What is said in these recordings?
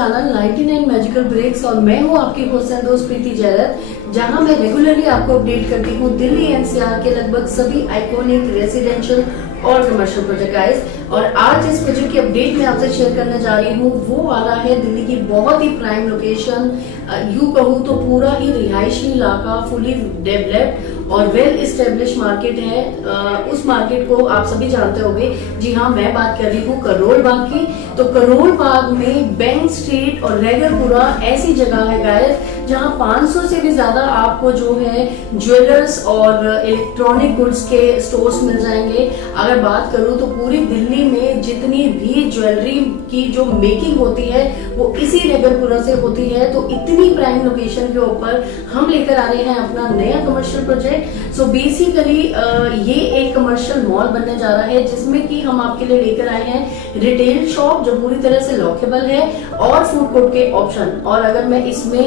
Channel 99 magical breaks और मैं हूं आपकी होस्ट एंड दोस्त प्रीति जैरत, जहां मैं रेगुलरली आपको अपडेट करती हूं दिल्ली एनसीआर के लगभग सभी आइकॉनिक रेजिडेंशियल और कमर्शियल प्रोजेक्ट गाइस। और आज इस प्रोजेक्ट की अपडेट मैं आपसे शेयर करने जा रही हूँ वो वाला है दिल्ली की बहुत ही प्राइम लोकेशन, यूं कहूँ तो पूरा ही रिहायशी इलाका, फुली डेवलप्ड और वेल इस्टेब्लिश मार्केट है। उस मार्केट को आप सभी जानते होंगे। जी हाँ, मैं बात कर रही हूँ करोल बाग की। तो करोल बाग में बैंक स्ट्रीट और रेगरपुरा ऐसी जगह है गाइस जहाँ 500 से भी ज्यादा आपको जो है ज्वेलर्स और इलेक्ट्रॉनिक गुड्स के स्टोर्स मिल जाएंगे। अगर बात करूँ तो पूरी दिल्ली में जितनी भी ज्वेलरी की जो मेकिंग होती है वो इसी रेगरपुरा से होती है। तो इतनी प्राइम लोकेशन के ऊपर हम लेकर आ रहे हैं अपना नया कमर्शियल प्रोजेक्ट। सो बेसिकली ये एक कमर्शियल मॉल बनने जा रहा है जिसमें कि हम आपके लिए लेकर आए हैं रिटेल शॉप जो पूरी तरह से लॉकेबल है और फूड कोर्ट के ऑप्शन। और अगर मैं इसमें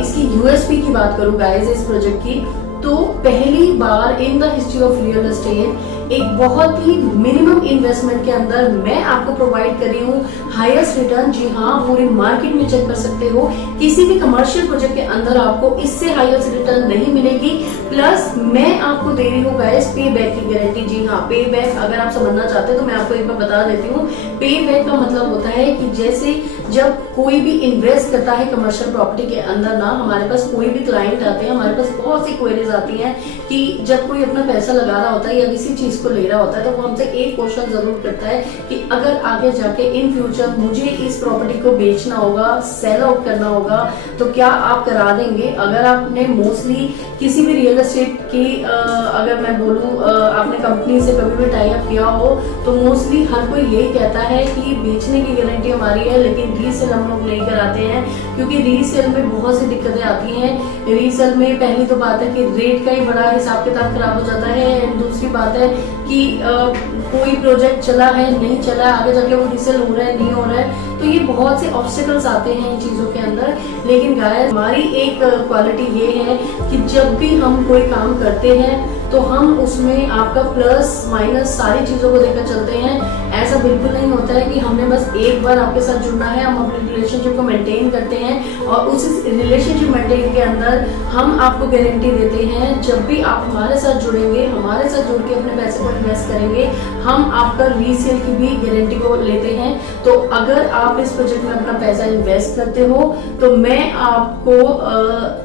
इसकी यूएसपी की बात करूं गाइस इस प्रोजेक्ट की, तो पहली बार in the history of real estate एक बहुत ही मिनिमम इन्वेस्टमेंट के अंदर मैं आपको प्रोवाइड कर रही हूँ हाईएस्ट रिटर्न। जी हाँ, पूरे मार्केट में चेक कर सकते हो, किसी भी कमर्शियल प्रोजेक्ट के अंदर आपको इससे हाईएस्ट रिटर्न नहीं मिलेगी। प्लस मैं आपको दे रही हूँ गाइस पे बैक की गारंटी। जी हाँ, पे बैक अगर आप समझना चाहते हैं तो मैं आपको एक बार बता देती हूँ। पे बैक का मतलब होता है कि जैसे जब कोई भी इन्वेस्ट करता है कमर्शियल प्रॉपर्टी के अंदर ना, हमारे पास कोई भी क्लाइंट आते हैं, हमारे पास बहुत सी क्वेरीज आती हैं कि जब कोई अपना पैसा लगा रहा होता है या किसी चीज को ले रहा होता है तो वो हमसे एक क्वेश्चन जरूर करता है कि अगर आगे जाके इन फ्यूचर मुझे इस प्रॉपर्टी को बेचना होगा, सेल आउट करना होगा, तो क्या आप करा देंगे। अगर आपने मोस्टली किसी भी रियल एस्टेट की अगर मैं बोलूं आपने कंपनी से कभी भी टाई अप किया हो तो मोस्टली हर कोई यही कहता है कि बेचने की गारंटी हमारी है, लेकिन रीसेल हम लोग नहीं कराते हैं क्योंकि रीसेल में बहुत सी दिक्कतें आती हैं। रीसेल में पहली तो बात है कि रेट का ही बड़ा हिसाब किताब खराब हो जाता है। एंड दूसरी बात है कि कोई प्रोजेक्ट चला है नहीं चला है, आगे जाके वो रीसेल हो रहा है नहीं हो रहा है, तो ये बहुत से ऑब्स्टिकल्स आते हैं इन चीजों के अंदर। लेकिन गाइस हमारी एक क्वालिटी ये है कि जब भी हम कोई काम करते हैं तो हम उसमें आपका प्लस माइनस सारी चीजों को लेकर चलते हैं। ऐसा बिल्कुल नहीं होता है कि हमने बस एक बार आपके साथ जुड़ना है, हम अपने रिलेशनशिप को मेंटेन करते हैं और उस रिलेशनशिप मेंटेन के अंदर हम आपको गारंटी देते हैं जब भी आप हमारे साथ जुड़ेंगे, हमारे साथ जुड़ के अपने पैसे को इन्वेस्ट करेंगे, हम आपका रीसेल की भी गारंटी को लेते हैं। तो अगर आप इस प्रोजेक्ट में अपना पैसा इन्वेस्ट करते हो तो मैं आपको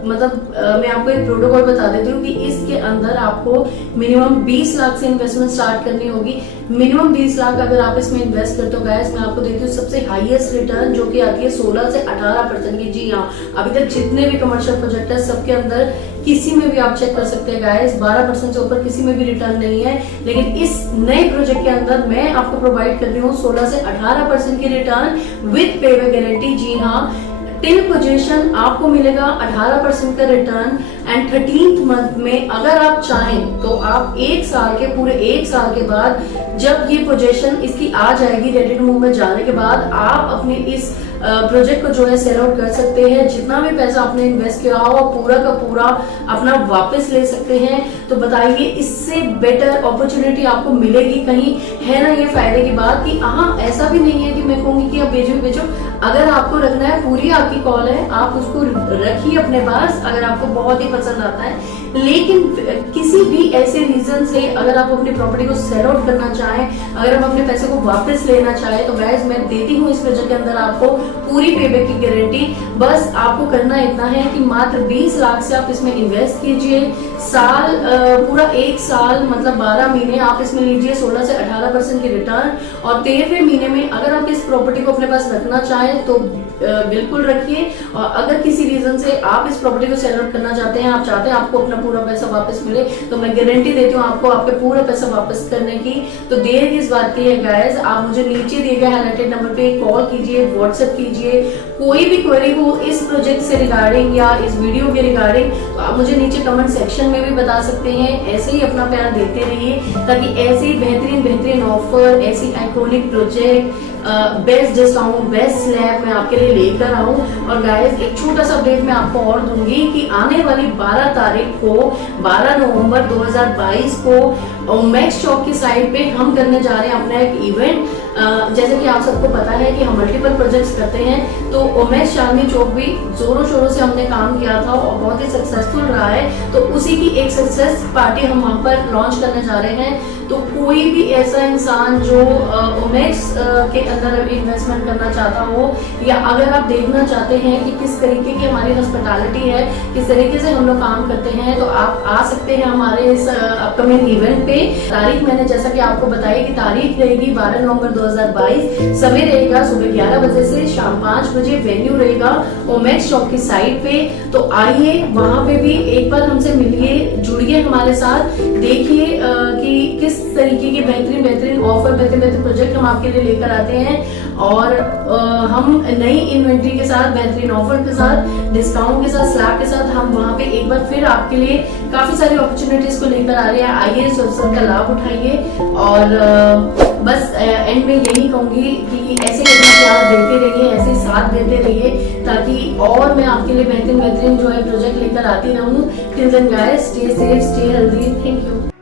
मैं आपको एक प्रोटोकॉल बता देती हूँ कि इसके अंदर आपको मिनिमम 20 लाख से इन्वेस्टमेंट स्टार्ट करनी होगी। मिनिमम 20 लाख अगर आप इसमें इन्वेस्ट करते हो गाइस, मैं आपको देती हूँ सबसे हाईएस्ट रिटर्न जो कि आती है 16 से 18% की। जी हाँ, अभी तक जितने भी कमर्शियल प्रोजेक्ट है सबके अंदर किसी में भी आप चेक कर सकते हैं गाइस 12% से ऊपर किसी में भी रिटर्न नहीं है। लेकिन इस नए प्रोजेक्ट के अंदर मैं आपको प्रोवाइड कर रही हूँ 16 से 18% की रिटर्न विद पे बैक गारंटी। जी हाँ, टिल पोजीशन आपको मिलेगा 18% का रिटर्न एंड 13th मंथ में अगर आप चाहें तो आप पूरे एक साल के बाद जब ये पोजीशन इसकी आ जाएगी रेडी टू मूव में जाने के बाद आप अपने इस प्रोजेक्ट को जो है सेल आउट कर सकते हैं। जितना भी पैसा आपने इन्वेस्ट किया हो पूरा का पूरा अपना वापस ले सकते हैं। तो बताइए इससे बेटर अपॉर्चुनिटी आपको मिलेगी कहीं, है ना ये फायदे की बात। कि हाँ, ऐसा भी नहीं है कि मैं कहूंगी कि आप बेचो। अगर आपको रखना है पूरी आपकी कॉल है, आप उसको रखिए अपने पास अगर आपको बहुत ही पसंद आता है। लेकिन किसी भी ऐसे रीजन से अगर आप अपनी प्रॉपर्टी को सेल आउट करना चाहें, अगर आप अपने पैसे को वापस लेना चाहें तो गाइस मैं देती हूँ इस प्रोजेक्ट के अंदर आपको पूरी पेबैक की गारंटी। बस आपको करना इतना है कि मात्र 20 लाख से आप इसमें इन्वेस्ट कीजिए। पूरा एक साल मतलब 12 महीने आप इसमें लीजिए 16 से 18% की रिटर्न। और 13वें महीने में अगर आप इस प्रॉपर्टी को अपने पास रखना चाहें तो बिल्कुल रखिए। और अगर किसी रीजन से आप इस प्रॉपर्टी को सेल आउट करना चाहते हैं, आप चाहते हैं आपको अपना पूरा पैसा वापस मिले, तो मैं गारंटी देती हूँ आपको आपके पूरा पैसा वापस करने की। तो देर किस बात की है गाइस, आप मुझे नीचे दिए गए हाईलाइटेड नंबर पे कॉल कीजिए, व्हाट्सएप कीजिए। कोई भी क्वेरी हो इस प्रोजेक्ट से रिगार्डिंग या इस वीडियो के रिगार्डिंग तो आप मुझे नीचे कमेंट सेक्शन में भी बता सकते हैं। ऐसे ही अपना प्यार देते रहिए ताकि ऐसे ही बेहतरीन ऑफर, ऐसी iconic project, best discount, best slab मैं आपके लिए लेकर आऊं। और गाइस एक छोटा सा अपडेट मैं आपको और दूंगी कि आने वाली 12 नवंबर 2022 को मैक्स चौक की साइड पे हम करने जा रहे हैं अपना एक इवेंट। जैसे कि आप सबको पता है कि हम मल्टीपल प्रोजेक्ट्स करते हैं, तो ओमेक्स चांदनी चौक भी जोरों शोरों से हमने काम किया था और बहुत ही सक्सेसफुल रहा है। तो उसी की एक सक्सेस पार्टी हम वहाँ पर लॉन्च करने जा रहे हैं। तो कोई भी ऐसा इंसान जो ओमेक्स के अंदर इन्वेस्टमेंट करना चाहता हो, या अगर आप देखना चाहते हैं कि किस तरीके की हमारी हॉस्पिटैलिटी है, किस तरीके से हम लोग काम करते हैं, तो आप आ सकते हैं हमारे इस अपकमिंग इवेंट पे। तारीख मैंने जैसा कि आपको बताई कि तारीख रहेगी 12 नवंबर 2022। समय रहेगा सुबह 11 बजे से शाम 5 बजे। वेन्यू रहेगा ओमेक्स शॉप की साइट पे। तो आइए वहां पे भी एक बार हमसे मिलिए, जुड़िए हमारे साथ, देखिए कि किस तरीके के बेहतरीन ऑफर, बेहतरीन प्रोजेक्ट हम आपके लिए लेकर आते हैं। और हम नई इन्वेंट्री के साथ, बेहतरीन ऑफर के साथ, डिस्काउंट के साथ, स्लैब के साथ हम वहां पे एक बार फिर आपके लिए काफी सारी अपॉर्चुनिटीज को लेकर आ रहे हैं। आइए इस अवसर का लाभ उठाइए। और बस एंड में यही कहूंगी कि ऐसे प्यार देते रहिए, ऐसे साथ देते रहिए, ताकि और मैं आपके लिए बेहतरीन जो है प्रोजेक्ट लेकर आती रहूं। Till then guys, stay safe, stay healthy. Thank you.